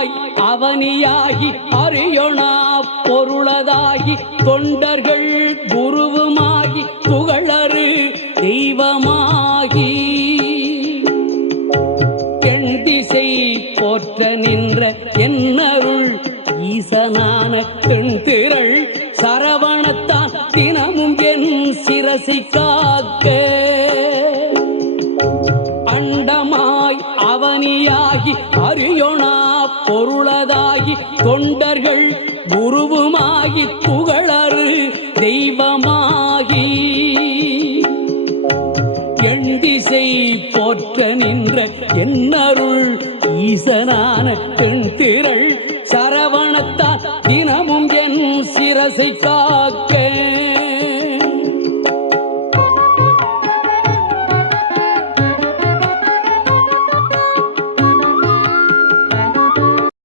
அண்டமாய் அவனியாகி அறியொணா பொருளதாகி தொண்டர்கள் குருவுமாகி புகழறு தெய்வமாகி எண் திசை போற்ற நின்ற என்னருள் ஈசனான பெண் திரள் சரவணத்தான் தினமும் என் சிரசை காக்க அண்டமாய் அவனியாகி அறியொணா பொருளதாகி தொண்டர்கள் குருவுமாகி புகழறு தெய்வமாகி எண் திசை போற்ற நின்ற என்னருள் ஈசனான பெண் திரள் சரவணத்தால் தினமும் என் சிரசை காக்க